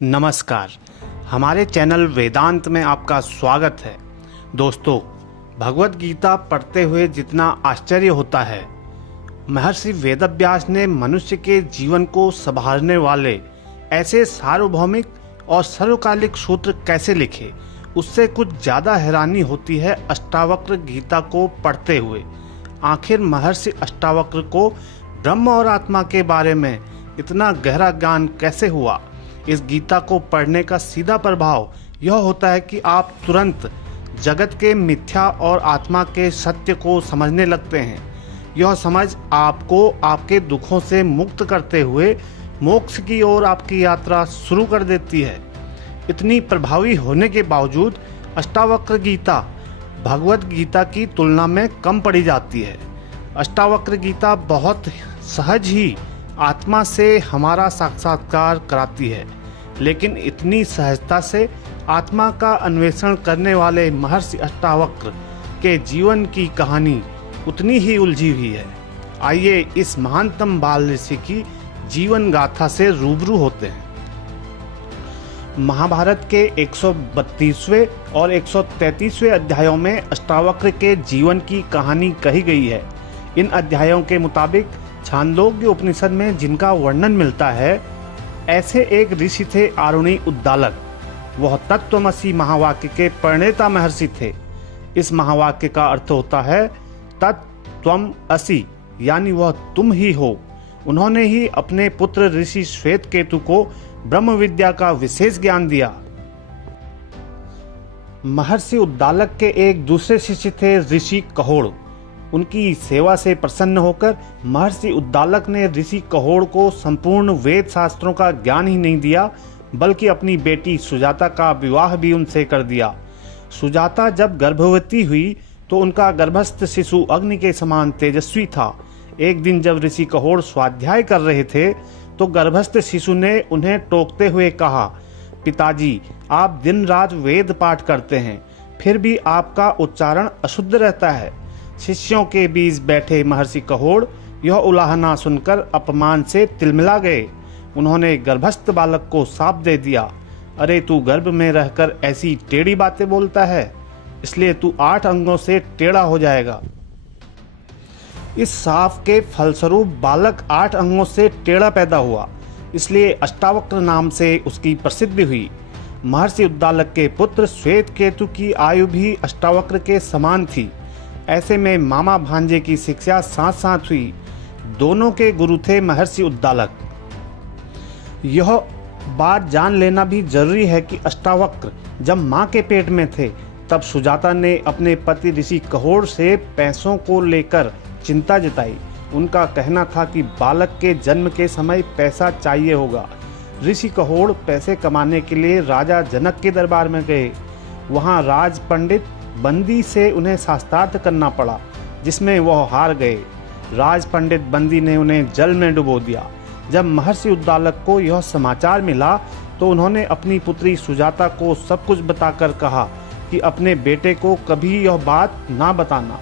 नमस्कार। हमारे चैनल वेदांत में आपका स्वागत है। दोस्तों, भगवत गीता पढ़ते हुए जितना आश्चर्य होता है, महर्षि वेदव्यास ने मनुष्य के जीवन को संभालने वाले ऐसे सार्वभौमिक और सर्वकालिक सूत्र कैसे लिखे, उससे कुछ ज़्यादा हैरानी होती है अष्टावक्र गीता को पढ़ते हुए। आखिर महर्षि अष्टावक्र को ब्रह्म और आत्मा के बारे में इतना गहरा ज्ञान कैसे हुआ? इस गीता को पढ़ने का सीधा प्रभाव यह होता है कि आप तुरंत जगत के मिथ्या और आत्मा के सत्य को समझने लगते हैं। यह समझ आपको आपके दुखों से मुक्त करते हुए मोक्ष की ओर आपकी यात्रा शुरू कर देती है। इतनी प्रभावी होने के बावजूद अष्टावक्र गीता भगवत गीता की तुलना में कम पढ़ी जाती है। अष्टावक्र गीता बहुत सहज ही आत्मा से हमारा साक्षात्कार कराती है, लेकिन इतनी सहजता से आत्मा का अन्वेषण करने वाले महर्षि अष्टावक्र के जीवन की कहानी उतनी ही उलझी हुई है। आइए इस महानतम बाल ऋषि की जीवन गाथा से रूबरू होते हैं। महाभारत के 132वें और 133वें अध्यायों में अष्टावक्र के जीवन की कहानी कही गई है। इन अध्यायों के मुताबिक छांदोग्य उपनिषद में जिनका वर्णन मिलता है, ऐसे एक ऋषि थे आरुणि उद्दालक। वह तत्त्वमसि महावाक्य के प्रणेता महर्षि थे। इस महावाक्य का अर्थ होता है तत्त्वम असि, यानी वह तुम ही हो। उन्होंने ही अपने पुत्र ऋषि श्वेत केतु को ब्रह्म विद्या का विशेष ज्ञान दिया। महर्षि उद्दालक के एक दूसरे शिष्य थे ऋषि कहोड़। उनकी सेवा से प्रसन्न होकर महर्षि उद्दालक ने ऋषि कहोड़ को संपूर्ण वेद शास्त्रों का ज्ञान ही नहीं दिया, बल्कि अपनी बेटी सुजाता का विवाह भी उनसे कर दिया। सुजाता जब गर्भवती हुई तो उनका गर्भस्थ शिशु अग्नि के समान तेजस्वी था। एक दिन जब ऋषि कहोड़ स्वाध्याय कर रहे थे तो गर्भस्थ शिशु ने उन्हें टोकते हुए कहा, पिताजी, आप दिन रात वेद पाठ करते हैं, फिर भी आपका उच्चारण अशुद्ध रहता है। शिष्यों के बीच बैठे महर्षि कहोड़ यह उलाहना सुनकर अपमान से तिलमिला गए। उन्होंने गर्भस्थ बालक को शाप दे दिया, अरे तू गर्भ में रहकर ऐसी टेढ़ी बातें बोलता है, इसलिए तू 8 अंगों से टेढ़ा हो जाएगा। इस शाप के फलस्वरूप बालक 8 अंगों से टेढ़ा पैदा हुआ, इसलिए अष्टावक्र नाम से उसकी प्रसिद्धि हुई। महर्षि उद्दालक के पुत्र श्वेत केतु की आयु भी अष्टावक्र के समान थी। ऐसे में मामा भांजे की शिक्षा साथ साथ हुई। दोनों के गुरु थे महर्षि उद्दालक। यह बात जान लेना भी जरूरी है कि अष्टावक्र जब मां के पेट में थे तब सुजाता ने अपने पति ऋषि कहोड़ से पैसों को लेकर चिंता जताई। उनका कहना था कि बालक के जन्म के समय पैसा चाहिए होगा। ऋषि कहोड़ पैसे कमाने के लिए राजा जनक के दरबार में गए। वहां राज पंडित बंदी से उन्हें शास्त्रार्थ करना पड़ा, जिसमें वह हार गए। राज पंडित बंदी ने उन्हें जल में डुबो दिया। जब महर्षि उद्दालक को यह समाचार मिला तो उन्होंने अपनी पुत्री सुजाता को सब कुछ बताकर कहा कि अपने बेटे को कभी यह बात ना बताना।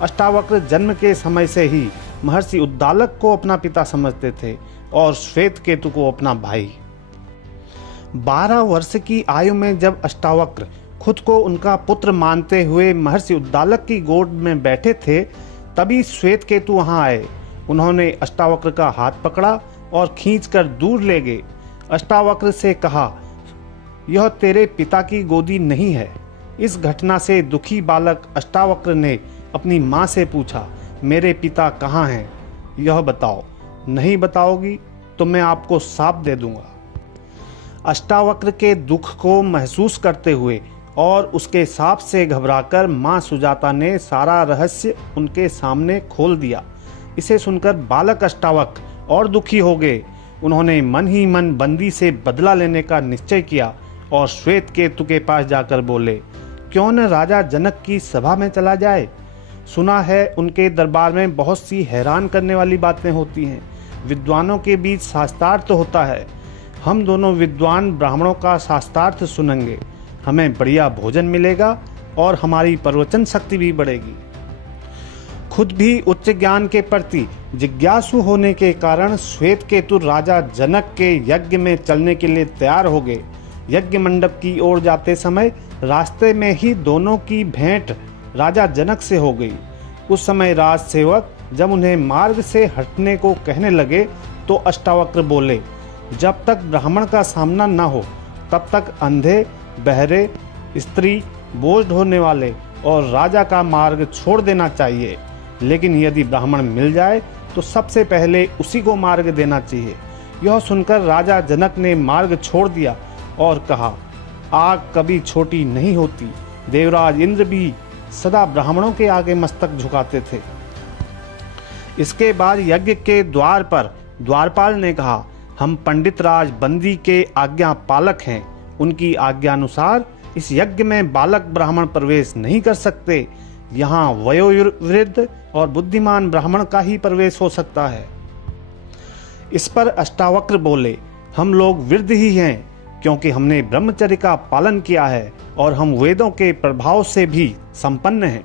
अष्टावक्र जन्म के समय से ही महर्षि उद्दालक को अपना पिता समझते थे और श्वेत केतु को अपना भाई। 12 वर्ष की आयु में जब अष्टावक्र खुद को उनका पुत्र मानते हुए महर्षि उद्दालक की गोद में बैठे थे, तभी श्वेत केतु वहां आए। उन्होंने अष्टावक्र का हाथ पकड़ा और खींचकर दूर ले गए। अष्टावक्र से कहा, यह तेरे पिता की गोदी नहीं है। इस घटना से दुखी बालक अष्टावक्र ने अपनी मां से पूछा, मेरे पिता कहाँ हैं? यह बताओ। नहीं बताओगी तो मैं आपको शाप दे दूंगा। अष्टावक्र के दुख को महसूस करते हुए और उसके शाप से घबराकर मां सुजाता ने सारा रहस्य उनके सामने खोल दिया। इसे सुनकर बालक अष्टावक्र और दुखी हो गए। उन्होंने मन ही मन बंदी से बदला लेने का निश्चय किया और श्वेत केतु के पास जाकर बोले, क्यों न राजा जनक की सभा में चला जाए। सुना है उनके दरबार में बहुत सी हैरान करने वाली बातें होती हैं। विद्वानों के बीच शास्त्रार्थ होता है। हम दोनों विद्वान ब्राह्मणों का शास्त्रार्थ सुनेंगे। हमें बढ़िया भोजन मिलेगा और हमारी प्रवचन शक्ति भी बढ़ेगी। खुद भी उच्च ज्ञान के प्रति जिज्ञासु होने के कारण श्वेतकेतु राजा जनक के यज्ञ में चलने के लिए तैयार हो गए। यज्ञ मंडप की ओर जाते समय रास्ते में ही दोनों की भेंट राजा जनक से हो गई। उस समय राज सेवक जब उन्हें मार्ग से हटने को कहने लगे तो अष्टावक्र बोले, जब तक ब्राह्मण का सामना न हो तब तक अंधे, बहरे, स्त्री, बोझ ढोने वाले और राजा का मार्ग छोड़ देना चाहिए, लेकिन यदि ब्राह्मण मिल जाए तो सबसे पहले उसी को मार्ग देना चाहिए। यह सुनकर राजा जनक ने मार्ग छोड़ दिया और कहा, आग कभी छोटी नहीं होती। देवराज इंद्र भी सदा ब्राह्मणों के आगे मस्तक झुकाते थे। इसके बाद यज्ञ के द्वार पर द्वारपाल ने कहा, हम पंडित राज बंदी के आज्ञा पालक हैं, उनकी आज्ञा अनुसार इस यज्ञ में बालक ब्राह्मण प्रवेश नहीं कर सकते। यहाँ वयोवृद्ध और बुद्धिमान ब्राह्मण का ही प्रवेश हो सकता है। इस पर अष्टावक्र बोले, हम लोग वृद्ध ही हैं, क्योंकि हमने ब्रह्मचर्य का पालन किया है और हम वेदों के प्रभाव से भी संपन्न हैं।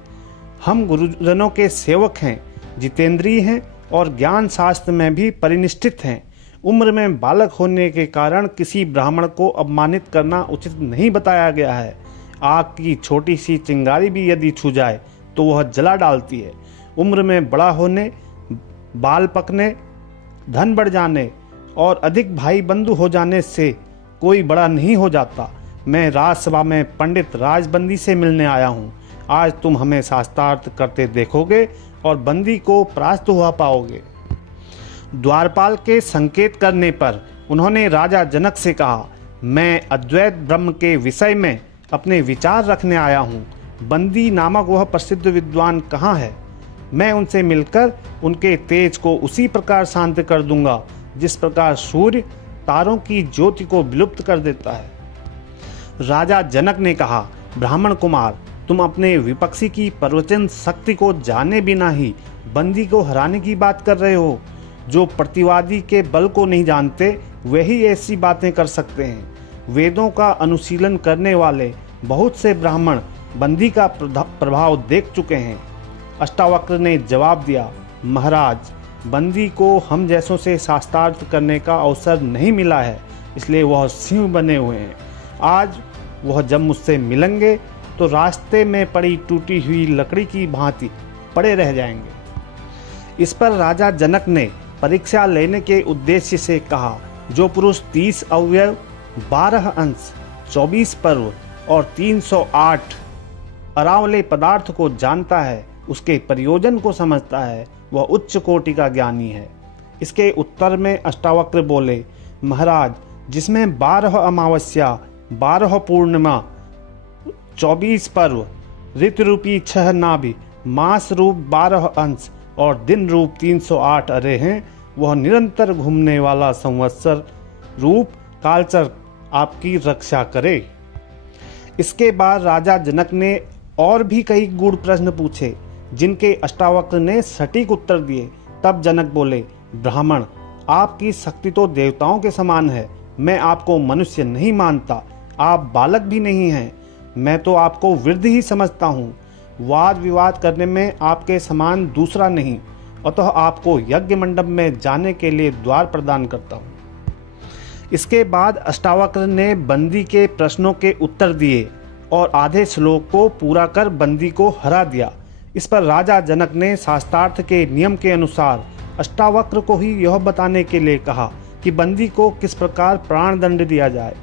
हम गुरुजनों के सेवक हैं, जितेंद्रिय हैं और ज्ञान शास्त्र में भी परिनिष्ठित हैं। उम्र में बालक होने के कारण किसी ब्राह्मण को अपमानित करना उचित नहीं बताया गया है। आग की छोटी सी चिंगारी भी यदि छू जाए तो वह जला डालती है। उम्र में बड़ा होने, बाल पकने, धन बढ़ जाने और अधिक भाई बंधु हो जाने से कोई बड़ा नहीं हो जाता। मैं राजसभा में पंडित राजबंदी से मिलने आया हूँ। आज तुम हमें शास्त्रार्थ करते देखोगे और बंदी को परास्त हुआ पाओगे। द्वारपाल के संकेत करने पर उन्होंने राजा जनक से कहा, मैं अद्वैत ब्रह्म के विषय में अपने विचार रखने आया हूँ। बंदी नामक वह प्रसिद्ध विद्वान कहाँ है? मैं उनसे मिलकर उनके तेज को उसी प्रकार शांत कर दूंगा जिस प्रकार सूर्य तारों की ज्योति को विलुप्त कर देता है। राजा जनक ने कहा, ब्राह्मण कुमार, तुम अपने विपक्षी की प्रवचन शक्ति को जाने बिना ही बंदी को हराने की बात कर रहे हो। जो प्रतिवादी के बल को नहीं जानते वही ऐसी बातें कर सकते हैं। वेदों का अनुशीलन करने वाले बहुत से ब्राह्मण बंदी का प्रभाव देख चुके हैं। अष्टावक्र ने जवाब दिया, महाराज, बंदी को हम जैसों से शास्त्रार्थ करने का अवसर नहीं मिला है, इसलिए वह सिंह बने हुए हैं। आज वह जब मुझसे मिलेंगे तो रास्ते में पड़ी टूटी हुई लकड़ी की भांति पड़े रह जाएंगे। इस पर राजा जनक ने परीक्षा लेने के उद्देश्य से कहा, जो पुरुष 30 अवयव, 12 अंश, 24 पर्व और 308 अरावले पदार्थ को जानता है, उसके प्रयोजन को समझता है, वह उच्च कोटि का ज्ञानी है। इसके उत्तर में अष्टावक्र बोले, महाराज, जिसमें 12 अमावस्या, 12 पूर्णिमा, 24 पर्व, ऋतु रूपी 6 नाभि, मास रूप 12 अंश और दिन रूप 308 अरे हैं, वह निरंतर घूमने वाला संवत्सर रूप कालचक्र आपकी रक्षा करे। इसके बाद राजा जनक ने और भी कई गूढ़ प्रश्न पूछे, जिनके अष्टावक्र ने सटीक उत्तर दिए। तब जनक बोले, ब्राह्मण, आपकी शक्ति तो देवताओं के समान है। मैं आपको मनुष्य नहीं मानता, आप बालक भी नहीं हैं। मैं तो आपको वृद्ध ही समझता हूँ। वाद विवाद करने में आपके समान दूसरा नहीं, अतः आपको यज्ञ मंडप में जाने के लिए द्वार प्रदान करता हूँ। इसके बाद अष्टावक्र ने बंदी के प्रश्नों के उत्तर दिए और आधे श्लोक को पूरा कर बंदी को हरा दिया। इस पर राजा जनक ने शास्त्रार्थ के नियम के अनुसार अष्टावक्र को ही यह बताने के लिए कहा कि बंदी को किस प्रकार प्राण दंड दिया जाए।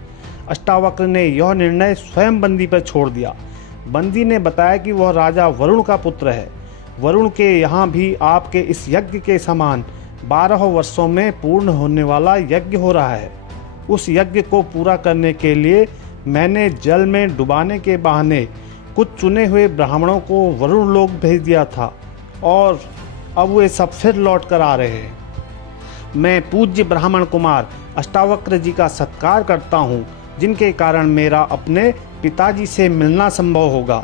अष्टावक्र ने यह निर्णय स्वयं बंदी पर छोड़ दिया। बंदी ने बताया कि वह राजा वरुण का पुत्र है। वरुण के यहाँ भी आपके इस यज्ञ के समान 12 वर्षों में पूर्ण होने वाला यज्ञ हो रहा है। उस यज्ञ को पूरा करने के लिए मैंने जल में डुबाने के बहाने कुछ चुने हुए ब्राह्मणों को वरुण लोक भेज दिया था और अब वे सब फिर लौट कर आ रहे हैं। मैं पूज्य ब्राह्मण कुमार अष्टावक्र जी का सत्कार करता हूँ, जिनके कारण मेरा अपने पिताजी से मिलना संभव होगा।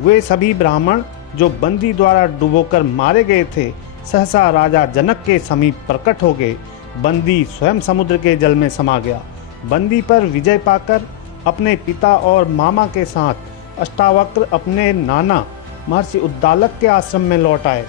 वे सभी ब्राह्मण जो बंदी द्वारा डुबोकर मारे गए थे, सहसा राजा जनक के समीप प्रकट हो गए। बंदी स्वयं समुद्र के जल में समा गया। बंदी पर विजय पाकर अपने पिता और मामा के साथ अष्टावक्र अपने नाना महर्षि उद्दालक के आश्रम में लौट आए।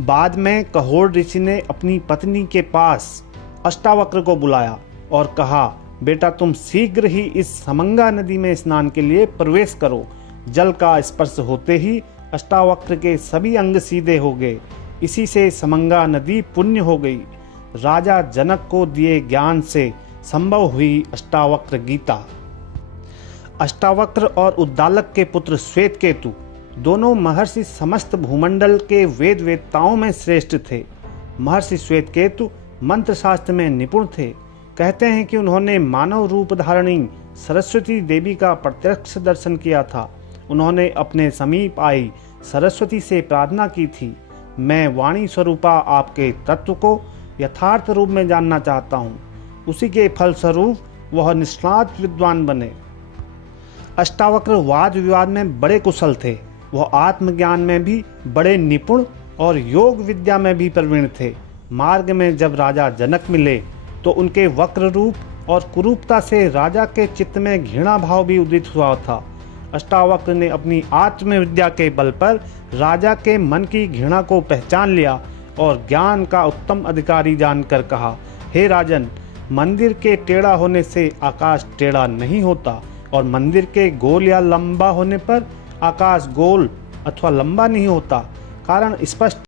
बाद में कहोड़ ऋषि ने अपनी पत्नी के पास अष्टावक्र को बुलाया और कहा, बेटा तुम शीघ्र ही इस समंगा नदी में स्नान के लिए प्रवेश करो। जल का स्पर्श होते ही अष्टावक्र के सभी अंग सीधे हो गए। इसी से समंगा नदी पुण्य हो गई। राजा जनक को दिए ज्ञान से संभव हुई अष्टावक्र गीता। अष्टावक्र और उद्दालक के पुत्र श्वेतकेतु दोनों महर्षि समस्त भूमंडल के वेद वेत्ताओं में श्रेष्ठ थे। महर्षि श्वेतकेतु मंत्र शास्त्र में निपुण थे। कहते हैं कि उन्होंने मानव रूप धारणी सरस्वती देवी का प्रत्यक्ष दर्शन किया था। उन्होंने अपने समीप आई सरस्वती से प्रार्थना की थी, मैं वाणी स्वरूपा आपके तत्व को यथार्थ रूप में जानना चाहता हूँ। उसी के फलस्वरूप वह निष्णात विद्वान बने। अष्टावक्र वाद विवाद में बड़े कुशल थे। वह आत्मज्ञान में भी बड़े निपुण और योग विद्या में भी प्रवीण थे। मार्ग में जब राजा जनक मिले तो उनके वक्र रूप और कुरूपता से राजा के चित्त में घृणा भाव भी उदित हुआ था। अष्टावक्र ने अपनी आत्मविद्या के बल पर राजा के मन की घृणा को पहचान लिया और ज्ञान का उत्तम अधिकारी जानकर कहा, हे राजन, मंदिर के टेढ़ा होने से आकाश टेढ़ा नहीं होता और मंदिर के गोल या लंबा होने पर आकाश गोल अथवा लंबा नहीं होता। कारण स्पष्ट